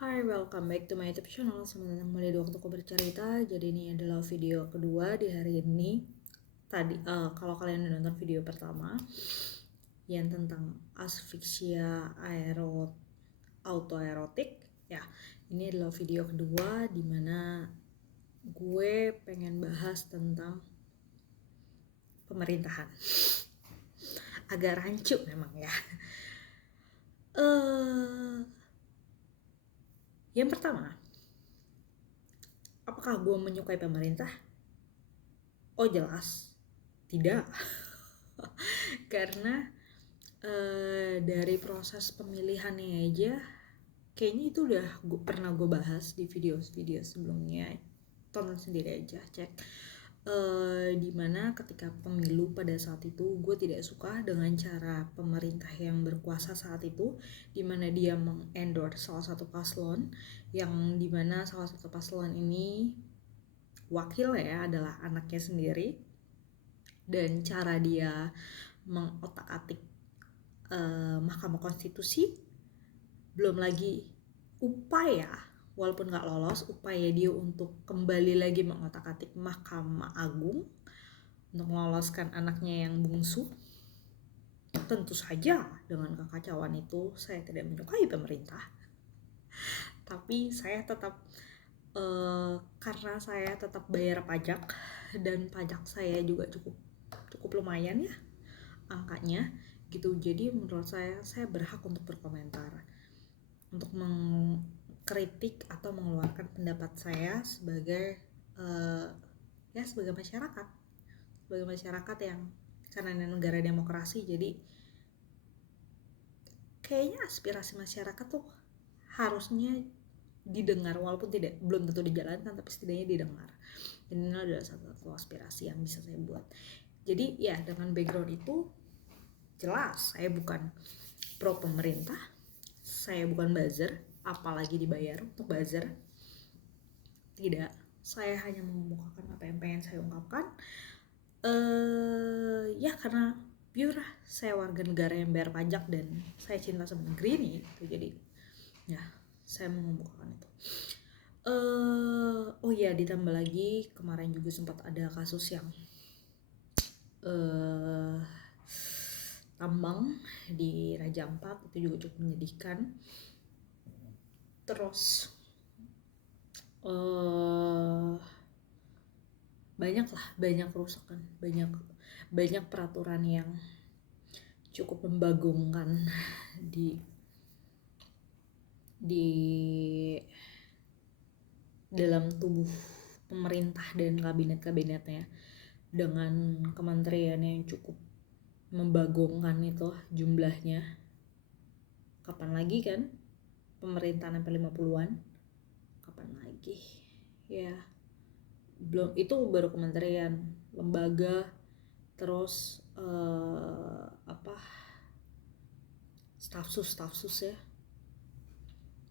Hai, welcome back to my YouTube channel. Selamat datang kembali di Waktuku Bercerita. Jadi ini adalah video kedua di hari ini. Kalau kalian udah nonton video pertama yang tentang asfiksia autoerotik, ya ini adalah video kedua di mana gue pengen bahas tentang pemerintahan. Agak rancu memang ya. Yang pertama, apakah gue menyukai pemerintah? Oh jelas, tidak. Karena dari proses pemilihannya aja, kayaknya itu udah pernah gue bahas di video-video sebelumnya. Tonton sendiri aja, cek. Dimana ketika pemilu pada saat itu gue tidak suka dengan cara pemerintah yang berkuasa saat itu, dimana dia mengendorse salah satu paslon, yang dimana salah satu paslon ini wakil ya adalah anaknya sendiri, dan cara dia mengotak-atik Mahkamah Konstitusi, belum lagi upaya, walaupun gak lolos, upaya dia untuk kembali lagi mengotak-atik Mahkamah Agung untuk meloloskan anaknya yang bungsu. Tentu saja dengan kekacauan itu saya tidak menyukai pemerintah, tapi saya tetap karena saya tetap bayar pajak, dan pajak saya juga cukup lumayan ya angkanya gitu. Jadi menurut saya berhak untuk berkomentar, untuk mengkritik atau mengeluarkan pendapat saya sebagai sebagai masyarakat yang karena negara demokrasi. Jadi kayaknya aspirasi masyarakat tuh harusnya didengar, walaupun belum tentu dijalankan, tapi setidaknya didengar. Dan ini adalah satu aspirasi yang bisa saya buat. Jadi ya, dengan background itu jelas saya bukan pro pemerintah, saya bukan buzzer, apalagi dibayar untuk buzzer. Tidak, saya hanya mengemukakan apa yang pengen saya ungkapkan. Ya karena pure saya warga negara yang bayar pajak dan saya cinta sama negeri ini gitu. Jadi ya saya mengemukakan itu. Oh ya, ditambah lagi kemarin juga sempat ada kasus yang tambang di Raja Ampat, itu juga cukup menyedihkan. Terus banyak kerusakan, banyak peraturan yang cukup membagongkan di dalam tubuh pemerintah dan kabinet-kabinetnya, dengan kementerian yang cukup membagongkan itu jumlahnya. Kapan lagi kan pemerintahan sampai 50-an? Kapan lagi? Ya, belum, itu baru kementerian, lembaga, terus stafsus ya.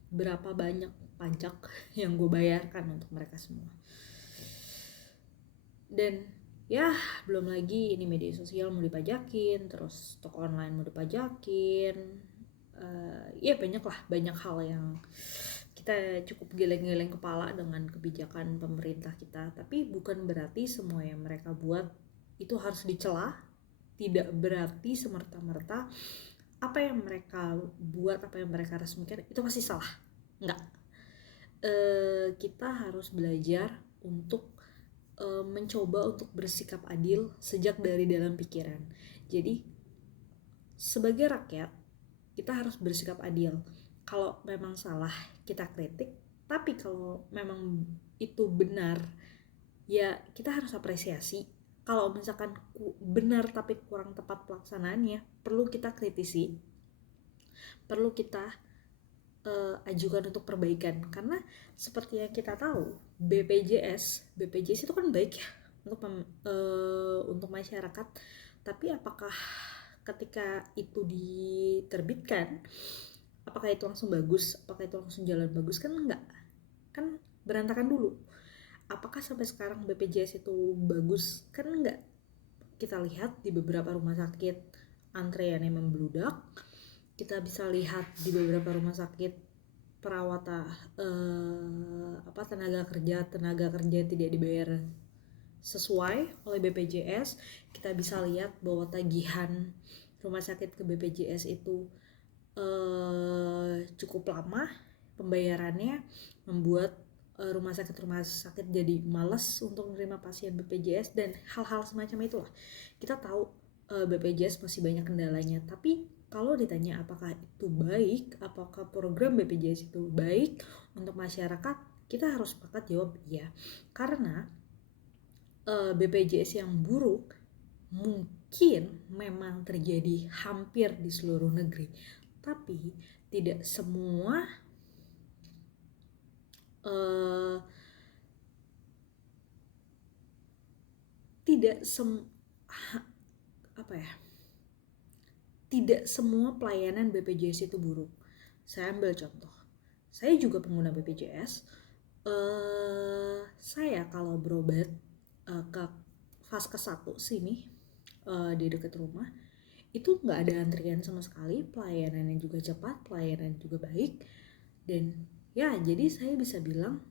Berapa banyak pajak yang gue bayarkan untuk mereka semua. Dan ya belum lagi ini media sosial mau dipajakin, terus toko online mau dipajakin. Ya banyak hal yang kita cukup geleng-geleng kepala dengan kebijakan pemerintah kita. Tapi bukan berarti semua yang mereka buat itu harus dicela. Tidak berarti semerta-merta apa yang mereka buat, apa yang mereka resmikan itu pasti salah. Enggak. Kita harus belajar untuk mencoba untuk bersikap adil sejak dari dalam pikiran. Jadi sebagai rakyat kita harus bersikap adil. Kalau memang salah kita kritik, tapi kalau memang itu benar ya kita harus apresiasi. Kalau misalkan benar tapi kurang tepat pelaksanaannya, perlu kita kritisi, perlu kita ajukan untuk perbaikan. Karena seperti yang kita tahu, BPJS itu kan baik ya untuk masyarakat. Tapi apakah ketika itu diterbitkan, apakah itu langsung bagus? Apakah itu langsung jalan bagus? Kan enggak, kan berantakan dulu. Apakah sampai sekarang BPJS itu bagus? Kan enggak. Kita lihat di beberapa rumah sakit antreannya membludak. Kita bisa lihat di beberapa rumah sakit perawatan tenaga kerja tidak dibayar sesuai oleh BPJS. Kita bisa lihat bahwa tagihan rumah sakit ke BPJS itu cukup lama pembayarannya, membuat rumah sakit jadi malas untuk menerima pasien BPJS dan hal-hal semacam itulah. Kita tahu BPJS masih banyak kendalanya, tapi kalau ditanya apakah itu baik, apakah program BPJS itu baik untuk masyarakat, kita harus sepakat jawab iya. Karena BPJS yang buruk mungkin memang terjadi hampir di seluruh negeri, tapi tidak semua tidak semua pelayanan BPJS itu buruk. Saya ambil contoh, saya juga pengguna BPJS. Saya kalau berobat ke Vaskes 1 sini di dekat rumah, itu nggak ada antrian sama sekali, pelayanannya juga cepat, pelayanan juga baik. Dan ya, jadi saya bisa bilang,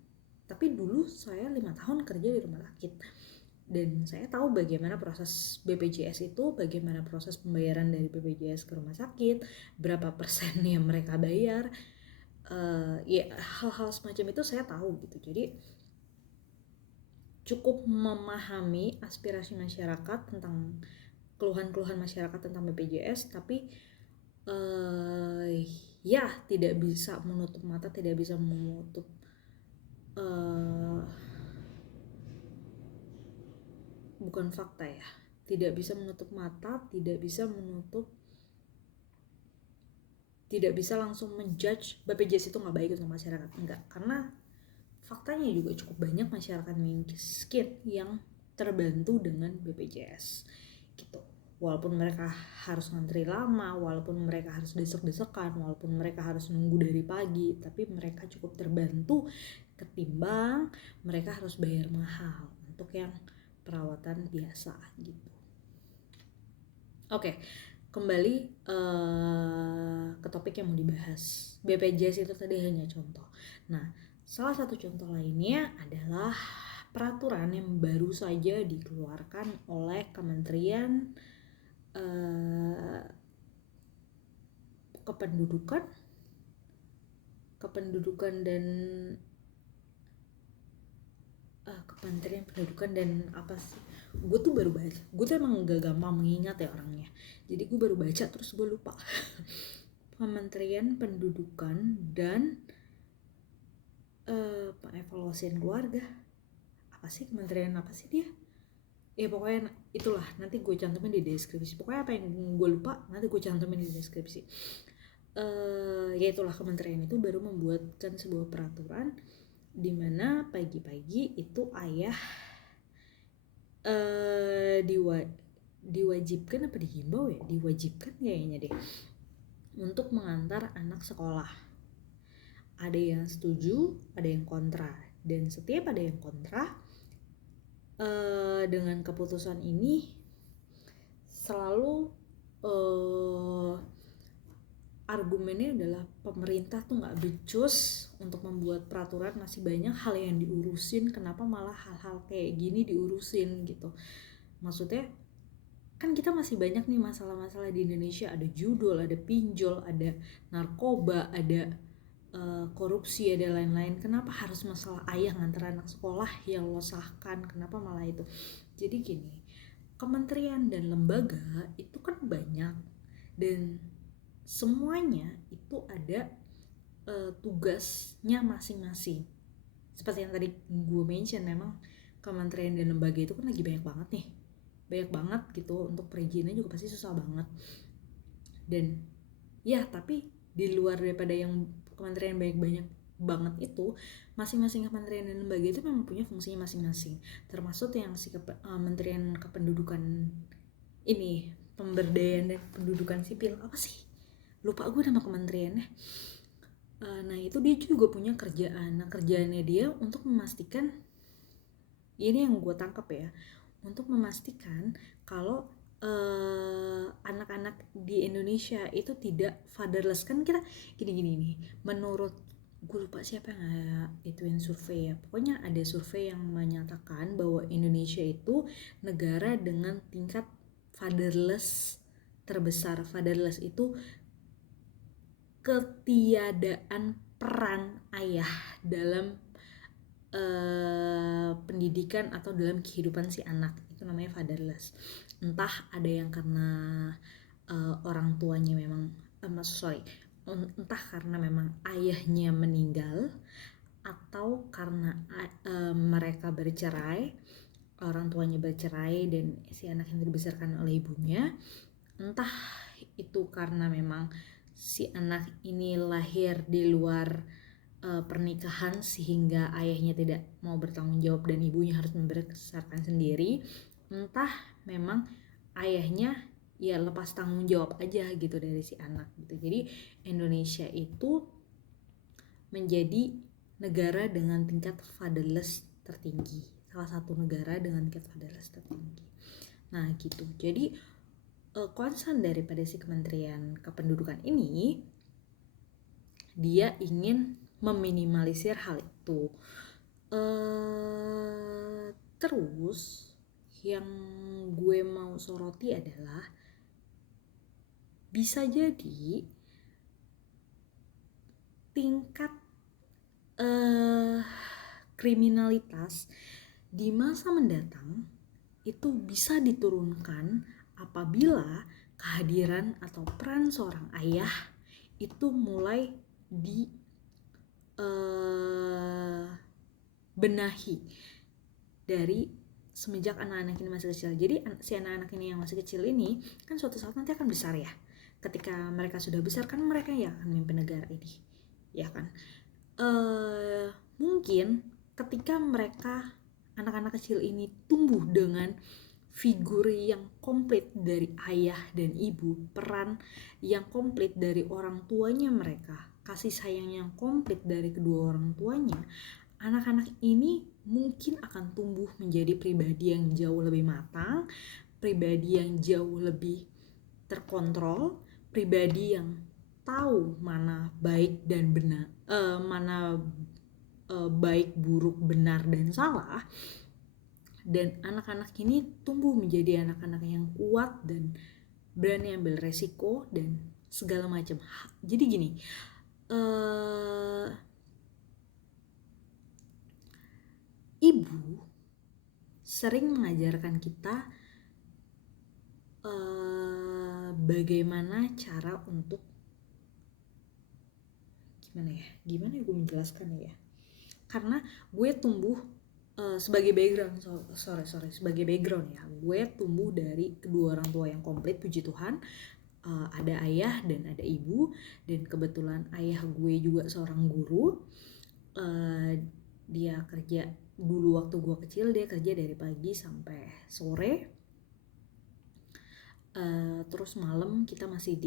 tapi dulu saya 5 tahun kerja di rumah sakit dan saya tahu bagaimana proses BPJS itu, bagaimana proses pembayaran dari BPJS ke rumah sakit, berapa persen yang mereka bayar, ya hal-hal semacam itu saya tahu gitu. Jadi cukup memahami aspirasi masyarakat tentang keluhan-keluhan masyarakat tentang BPJS, tapi ya tidak bisa menutup mata, tidak bisa menutup bukan fakta ya, tidak bisa menutup mata, tidak bisa langsung menjudge BPJS itu nggak baik untuk masyarakat, enggak, karena faktanya juga cukup banyak masyarakat miskin yang terbantu dengan BPJS gitu. Walaupun mereka harus ngantri lama, walaupun mereka harus desek-desekan, walaupun mereka harus nunggu dari pagi, tapi mereka cukup terbantu ketimbang mereka harus bayar mahal untuk yang perawatan biasa gitu. Oke, kembali ke topik yang mau dibahas. BPJS itu tadi hanya contoh. Nah, salah satu contoh lainnya adalah peraturan yang baru saja dikeluarkan oleh Kementerian Kependudukan dan Kementerian Pendidikan dan apa sih? Gue tuh baru baca. Gue tuh emang gak gampang mengingat ya orangnya. Jadi gue baru baca terus gue lupa. Kementerian Pendidikan dan Pengevaluasian Keluarga. Apa sih kementerian apa sih dia? Ya pokoknya itulah, nanti gue cantumin di deskripsi. Pokoknya apa yang gue lupa nanti gue cantumin di deskripsi. Ya itulah, kementerian itu baru membuatkan sebuah peraturan di mana pagi-pagi itu ayah diwajibkan apa dihimbau ya? Diwajibkan kayaknya deh untuk mengantar anak sekolah. Ada yang setuju, ada yang kontra, dan setiap ada yang kontra dengan keputusan ini selalu argumennya adalah pemerintah tuh nggak becus untuk membuat peraturan, masih banyak hal yang diurusin, kenapa malah hal-hal kayak gini diurusin gitu. Maksudnya kan kita masih banyak nih masalah-masalah di Indonesia, ada judul, ada pinjol, ada narkoba, ada korupsi, ada lain-lain. Kenapa harus masalah ayah nganter anak sekolah yang lo sahkan, kenapa malah itu? Jadi gini, kementerian dan lembaga itu kan banyak dan semuanya itu ada tugasnya masing-masing. Seperti yang tadi gue mention, memang kementerian dan lembaga itu kan lagi banyak banget gitu, untuk perizinannya juga pasti susah banget. Dan ya, tapi di luar daripada yang kementerian banyak banget itu, masing-masing kementerian dan lembaga itu memang punya fungsinya masing-masing. Termasuk yang si Kementerian Kependudukan ini, pemberdayaan dan pendudukan sipil, apa sih? Lupa gue nama kementeriannya. Nah itu dia juga punya kerjaan. Nah kerjaannya dia untuk memastikan, ini yang gue tangkap ya, untuk memastikan kalau anak-anak di Indonesia itu tidak fatherless. Kan kita gini nih, menurut gue lupa siapa yang ituin survei ya, pokoknya ada survei yang menyatakan bahwa Indonesia itu negara dengan tingkat fatherless terbesar. Fatherless itu ketiadaan peran ayah dalam pendidikan atau dalam kehidupan si anak, itu namanya fatherless. Entah ada yang karena orang tuanya memang entah karena memang ayahnya meninggal, atau karena mereka bercerai, orang tuanya bercerai dan si anak yang dibesarkan oleh ibunya. Entah itu karena memang si anak ini lahir di luar pernikahan sehingga ayahnya tidak mau bertanggung jawab dan ibunya harus membesarkan sendiri. Entah memang ayahnya ya lepas tanggung jawab aja gitu dari si anak gitu. Jadi Indonesia itu menjadi negara dengan tingkat fatherless tertinggi, salah satu negara dengan tingkat fatherless tertinggi. Nah gitu, jadi concern daripada si Kementerian Kependudukan ini, dia ingin meminimalisir hal itu. Terus yang gue mau soroti adalah bisa jadi tingkat kriminalitas di masa mendatang itu bisa diturunkan apabila kehadiran atau peran seorang ayah itu mulai benahi dari semenjak anak-anak ini masih kecil. Jadi si anak-anak ini yang masih kecil ini kan suatu saat nanti akan besar ya. Ketika mereka sudah besar kan mereka ya akan memimpin negara ini, ya kan. Mungkin ketika mereka anak-anak kecil ini tumbuh dengan figur yang komplit dari ayah dan ibu, peran yang komplit dari orang tuanya mereka, kasih sayang yang komplit dari kedua orang tuanya, anak-anak ini mungkin akan tumbuh menjadi pribadi yang jauh lebih matang, pribadi yang jauh lebih terkontrol, pribadi yang tahu mana baik dan benar, baik, buruk, benar dan salah. Dan anak-anak ini tumbuh menjadi anak-anak yang kuat dan berani ambil resiko dan segala macam. Jadi gini, ibu sering mengajarkan kita bagaimana cara untuk gimana gue menjelaskan ya, karena gue tumbuh sebagai background sebagai background ya, gue tumbuh dari kedua orang tua yang komplit, puji Tuhan. Ada ayah dan ada ibu, dan kebetulan ayah gue juga seorang guru. Dia kerja dulu waktu gue kecil, dia kerja dari pagi sampai sore. Terus malam kita masih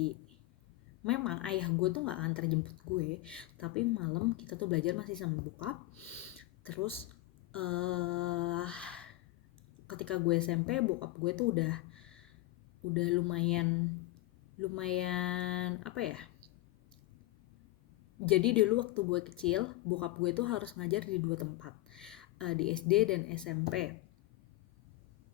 memang ayah gue tuh gak antar jemput gue, tapi malam kita tuh belajar masih sama bokap. Terus ketika gue SMP, bokap gue tuh udah lumayan apa ya, jadi dulu waktu gue kecil bokap gue tuh harus ngajar di 2 tempat, di SD dan SMP.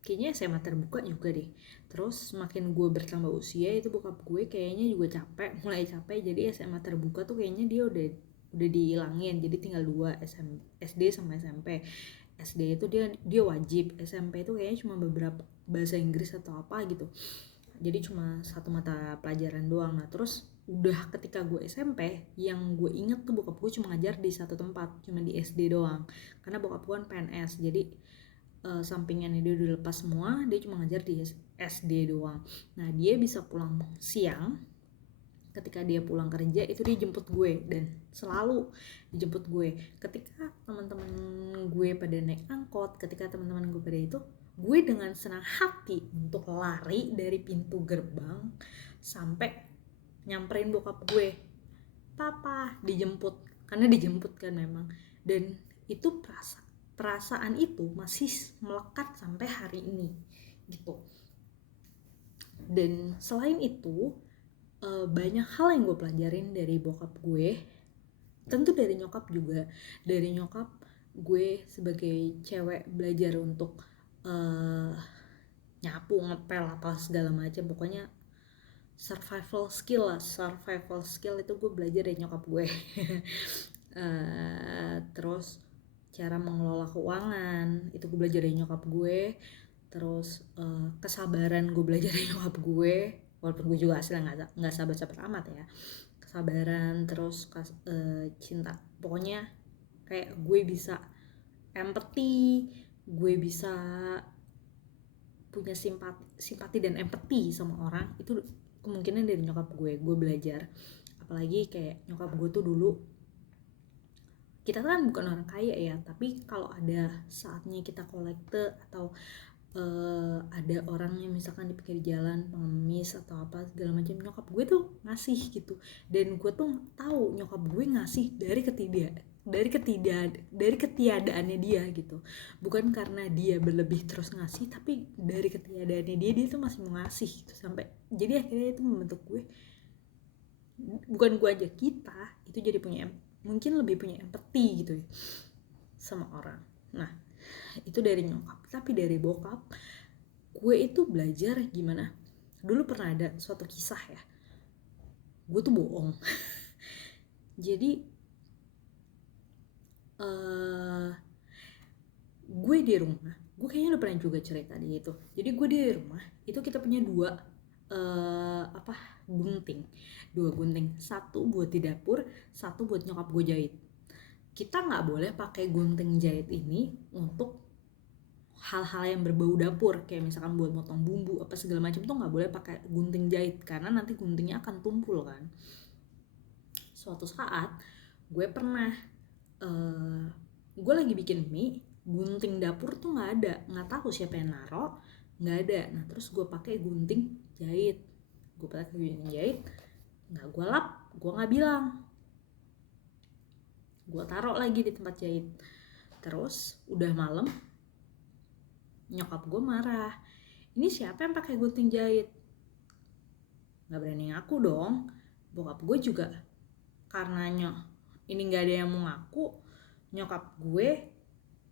Kayaknya SMA terbuka juga deh. Terus makin gue bertambah usia itu bokap gue kayaknya juga mulai capek. Jadi SMA terbuka tuh kayaknya dia udah dihilangin. Jadi tinggal 2, SD sama SMP. SD itu dia wajib, SMP itu kayaknya cuma beberapa bahasa Inggris atau apa gitu. Jadi cuma 1 mata pelajaran doang. Nah terus udah ketika gue SMP, yang gue inget tuh bokap gue cuma ngajar di 1 tempat, cuma di SD doang. Karena bokap gue kan PNS, jadi sampingannya dia udah lepas semua, dia cuma ngajar di SD doang. Nah dia bisa pulang siang, ketika dia pulang kerja itu dia jemput gue, dan selalu dijemput gue. Ketika teman-teman gue pada naik angkot, ketika teman-teman gue pada itu, gue dengan senang hati untuk lari dari pintu gerbang sampai nyamperin bokap gue, papa, dijemput, karena dijemput kan memang. Dan itu perasaan itu masih melekat sampai hari ini gitu. Dan selain itu banyak hal yang gue pelajarin dari bokap gue, tentu dari nyokap juga. Dari nyokap gue sebagai cewek belajar untuk nyapu, ngepel, apa segala macam, pokoknya survival skill itu gue belajar dari nyokap gue. Terus cara mengelola keuangan itu gue belajar dari nyokap gue. Terus kesabaran gue belajar dari nyokap gue, walaupun gue juga aslinya nggak sabar-sabar amat ya. Kesabaran, terus cinta, pokoknya kayak gue bisa empathy, gue bisa punya simpati dan empati sama orang, itu kemungkinan dari nyokap gue belajar. Apalagi kayak nyokap gue tuh dulu, kita kan bukan orang kaya ya, tapi kalau ada saatnya kita kolekte atau ada orang yang misalkan di pinggir jalan pengemis atau apa segala macam, nyokap gue tuh ngasih gitu. Dan gue tuh tahu nyokap gue ngasih dari ketiadaannya dia gitu, bukan karena dia berlebih terus ngasih, tapi dari ketiadaannya dia tuh masih mau ngasih gitu. Sampai jadi akhirnya itu membentuk gue, bukan gue aja, kita itu jadi mungkin lebih punya empati gitu ya sama orang. Nah itu dari nyokap. Tapi dari bokap, gue itu belajar gimana. Dulu pernah ada suatu kisah ya, gue tuh bohong. Jadi gue di rumah, gue kayaknya udah pernah juga cerita di itu. Jadi gue di rumah itu kita punya dua gunting, satu buat di dapur, satu buat nyokap gue jahit. Kita nggak boleh pakai gunting jahit ini untuk hal-hal yang berbau dapur, kayak misalkan buat motong bumbu apa segala macam tuh nggak boleh pakai gunting jahit, karena nanti guntingnya akan tumpul kan. Suatu saat gue pernah gue lagi bikin mie, gunting dapur tuh nggak tahu siapa yang naro, nggak ada. Nah terus gue pakai gunting jahit, nggak gue lap, gue nggak bilang, gue taruh lagi di tempat jahit. Terus udah malam, nyokap gue marah, ini siapa yang pakai gunting jahit? Nggak berani ngaku dong. Bokap gue juga karena ini nggak ada yang mau ngaku, nyokap gue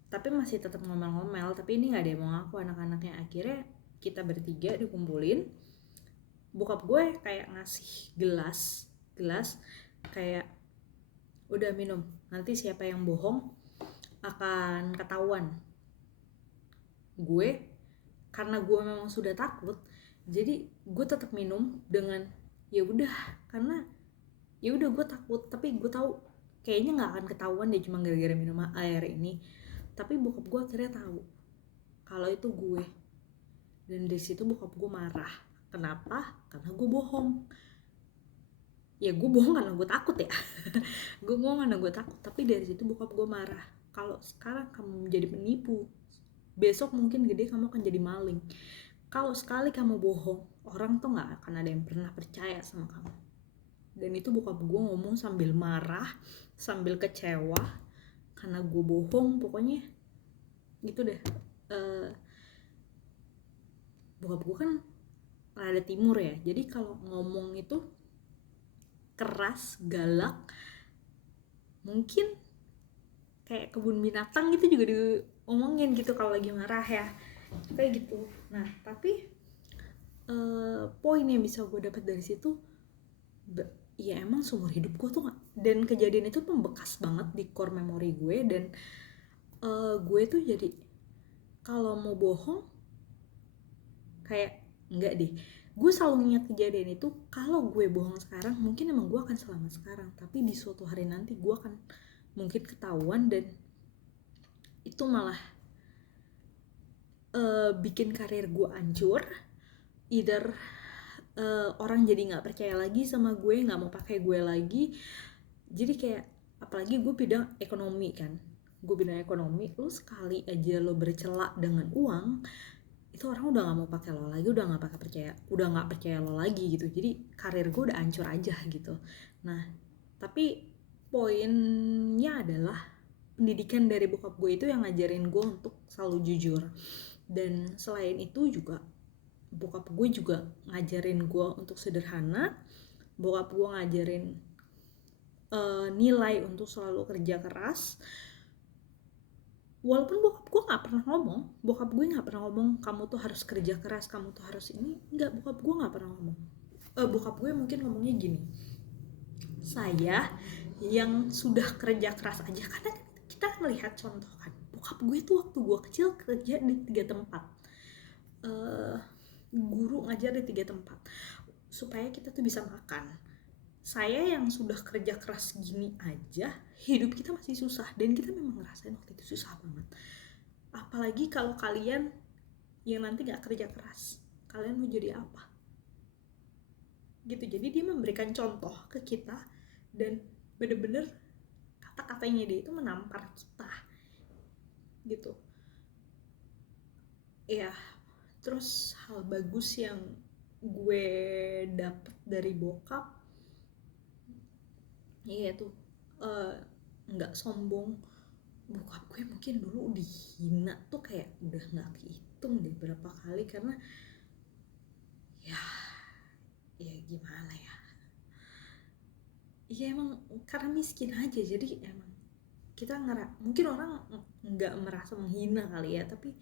tapi masih tetap ngomel-ngomel, tapi ini nggak ada yang mau ngaku anak-anaknya. Akhirnya kita bertiga dikumpulin, bokap gue kayak ngasih gelas kayak udah minum, nanti siapa yang bohong akan ketahuan. Gue karena gue memang sudah takut, jadi gue tetap minum dengan ya udah, karena ya udah gue takut, tapi gue tahu kayaknya nggak akan ketahuan deh cuma gara-gara minum air ini. Tapi bokap gue akhirnya tahu kalau itu gue, dan dari situ bokap gue marah. Kenapa? Karena gue bohong. Ya gue bohong karena gue takut ya. Gue bohong karena gue takut. Tapi dari situ bokap gue marah. Kalau sekarang kamu menjadi penipu, besok mungkin gede kamu akan jadi maling. Kalau sekali kamu bohong, orang tuh gak akan ada yang pernah percaya sama kamu. Dan itu bokap gue ngomong sambil marah, sambil kecewa karena gue bohong. Pokoknya gitu deh. Bokap gue kan rada timur ya, jadi kalau ngomong itu keras, galak, mungkin kayak kebun binatang gitu juga diomongin gitu kalau lagi marah ya, kayak gitu. Nah tapi poin yang bisa gue dapat dari situ, ya emang seumur hidup gue tuh dan kejadian itu membekas banget di core memory gue. Dan gue tuh jadi kalau mau bohong kayak enggak deh, gue selalu ingat kejadian itu. Kalau gue bohong sekarang, mungkin emang gue akan selamat sekarang, tapi di suatu hari nanti gue akan mungkin ketahuan, dan itu malah bikin karir gue hancur. Either orang jadi nggak percaya lagi sama gue, nggak mau pakai gue lagi. Jadi kayak, apalagi gue bidang ekonomi kan, lu sekali aja lo bercela dengan uang, itu orang udah nggak mau pakai lo lagi, udah nggak percaya lo lagi gitu. Jadi karir gue udah hancur aja gitu. Nah tapi poinnya adalah pendidikan dari bokap gue itu yang ngajarin gue untuk selalu jujur. Dan selain itu juga bokap gue juga ngajarin gue untuk sederhana. Bokap gue ngajarin nilai untuk selalu kerja keras. Walaupun bokap gue nggak pernah ngomong kamu tuh harus kerja keras, kamu tuh harus ini, enggak, bokap gue nggak pernah ngomong. Bokap gue mungkin ngomongnya gini, saya yang sudah kerja keras aja, karena kita melihat contoh kan, bokap gue tuh waktu gue kecil kerja di 3 tempat, guru ngajar di 3 tempat supaya kita tuh bisa makan. Saya yang sudah kerja keras gini aja, hidup kita masih susah, dan kita memang ngerasain waktu itu susah banget. Apalagi kalau kalian yang nanti gak kerja keras, kalian mau jadi apa? Gitu. Jadi dia memberikan contoh ke kita, dan bener-bener kata-katanya dia itu menampar kita gitu. Ya, terus hal bagus yang gue dapet dari bokap, yaitu nggak sombong. Bokap gue mungkin dulu dihina tuh kayak udah nggak kehitung deh berapa kali, karena ya gimana ya, emang karena miskin aja, jadi emang kita mungkin orang nggak merasa menghina kali ya, tapi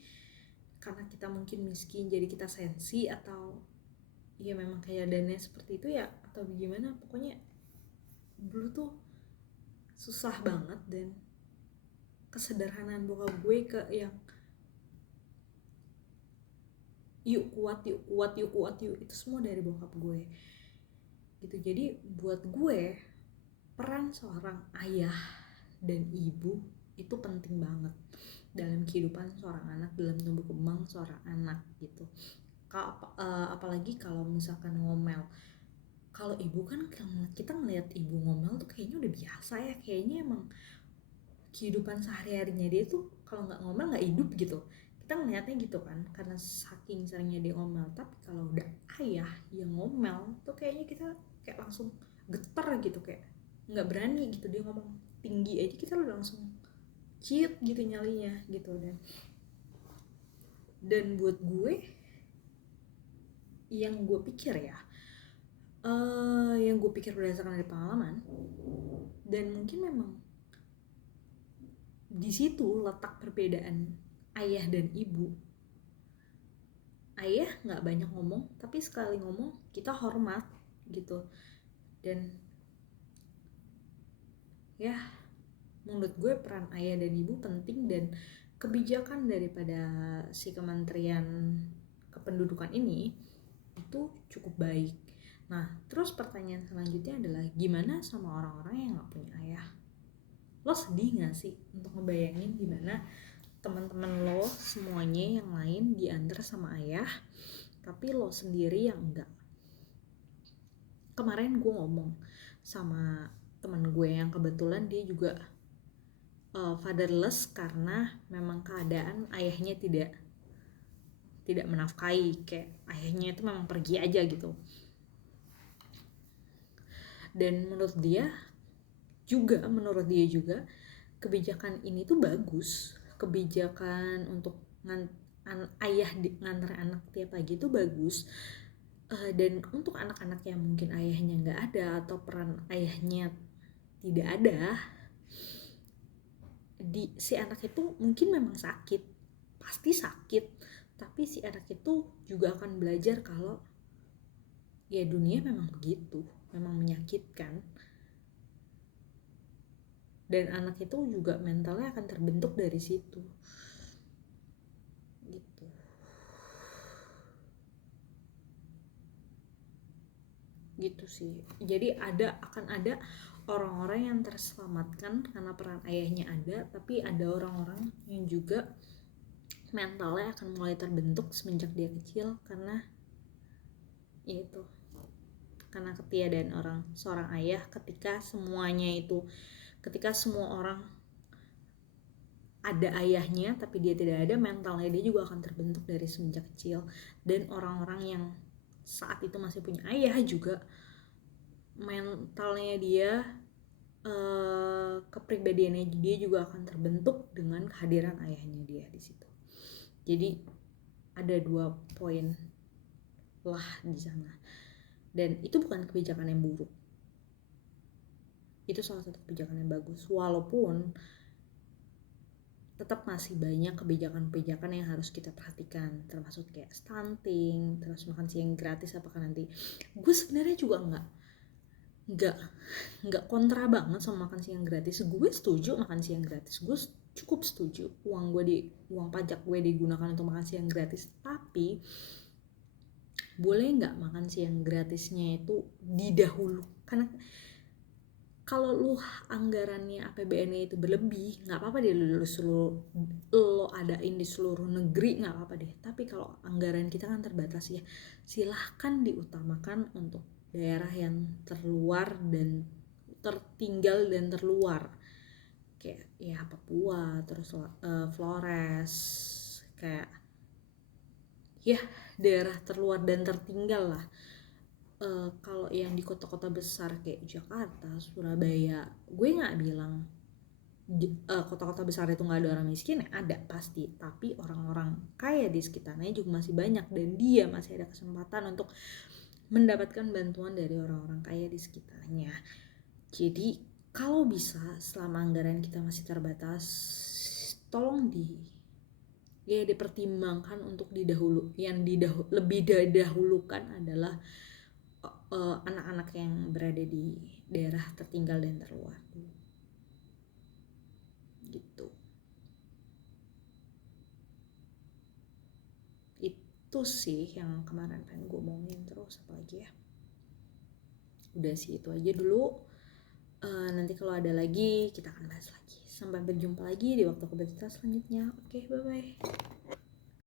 karena kita mungkin miskin jadi kita sensi, atau ya memang kayak dana seperti itu ya, atau gimana, pokoknya dulu tuh susah banget. Dan kesederhanaan bokap gue ke yang yuk kuat, itu semua dari bokap gue gitu. Jadi buat gue peran seorang ayah dan ibu itu penting banget dalam kehidupan seorang anak, dalam tumbuh kembang seorang anak gitu. Apalagi kalau misalkan ngomel. Kalau ibu kan, kita ngeliat ibu ngomel tuh kayaknya udah biasa ya, kayaknya emang kehidupan sehari-harinya dia tuh kalau nggak ngomel nggak hidup gitu, kita ngeliatnya gitu kan, karena saking seringnya dia ngomel. Tapi kalau udah ayah yang ngomel tuh kayaknya kita kayak langsung getar gitu, kayak nggak berani gitu, dia ngomong tinggi aja kita udah langsung ciut gitu nyalinya gitu. Dan buat gue yang gue pikir berdasarkan dari pengalaman, dan mungkin memang di situ letak perbedaan ayah dan ibu. Ayah nggak banyak ngomong, tapi sekali ngomong kita hormat gitu. Dan ya, menurut gue peran ayah dan ibu penting, dan kebijakan daripada si Kementerian Kependudukan ini itu cukup baik. Nah, terus pertanyaan selanjutnya adalah gimana sama orang-orang yang nggak punya ayah? Lo sedih nggak sih untuk ngebayangin gimana teman-teman lo semuanya yang lain diantar sama ayah, tapi lo sendiri yang enggak? Kemarin gue ngomong sama teman gue yang kebetulan dia juga fatherless, karena memang keadaan ayahnya tidak menafkahi, kayak ayahnya itu memang pergi aja gitu. Dan menurut dia juga kebijakan ini tuh bagus, kebijakan untuk ayah nganter anak tiap pagi itu bagus. Dan untuk anak-anak yang mungkin ayahnya nggak ada atau peran ayahnya tidak ada, si anak itu mungkin memang pasti sakit, tapi si anak itu juga akan belajar kalau ya dunia memang begitu, memang menyakitkan. Dan anak itu juga mentalnya akan terbentuk dari situ gitu. Gitu sih. Jadi akan ada orang-orang yang terselamatkan karena peran ayahnya ada, tapi ada orang-orang yang juga mentalnya akan mulai terbentuk semenjak dia kecil, karena itu, karena ketiadaan seorang ayah. Ketika semua orang ada ayahnya tapi dia tidak ada, mentalnya dia juga akan terbentuk dari semenjak kecil. Dan orang-orang yang saat itu masih punya ayah juga, mentalnya dia, kepribadiannya dia juga akan terbentuk dengan kehadiran ayahnya dia di situ. Jadi ada 2 poin lah di sana, dan itu bukan kebijakan yang buruk. Itu salah satu kebijakan yang bagus, walaupun tetap masih banyak kebijakan-kebijakan yang harus kita perhatikan, termasuk kayak stunting, terus makan siang gratis. Apakah nanti, gue sebenarnya juga nggak kontra banget sama makan siang gratis. Gue setuju makan siang gratis, gue cukup setuju uang pajak gue digunakan untuk makan siang gratis. Tapi boleh nggak makan siang gratisnya itu didahulu? Karena kalau lu anggarannya APBN-nya itu berlebih, nggak apa-apa deh lo adain di seluruh negeri, nggak apa-apa deh. Tapi kalau anggaran kita kan terbatas ya, silahkan diutamakan untuk daerah yang terluar dan tertinggal dan terluar, kayak ya Papua, terus Flores, kayak ya daerah terluar dan tertinggal lah. Kalau yang di kota-kota besar kayak Jakarta, Surabaya, gue nggak bilang kota-kota besar itu nggak ada orang miskin, ada pasti, tapi orang-orang kaya di sekitarnya juga masih banyak dan dia masih ada kesempatan untuk mendapatkan bantuan dari orang-orang kaya di sekitarnya. Jadi kalau bisa, selama anggaran kita masih terbatas, tolong dipertimbangkan untuk lebih didahulukan adalah anak-anak yang berada di daerah tertinggal dan terluar gitu. Itu sih yang kemarin pengen gue omongin. Terus apa lagi ya, udah sih itu aja dulu. Nanti kalau ada lagi kita akan bahas lagi. Sampai berjumpa lagi di waktu kita selanjutnya. Oke, bye bye.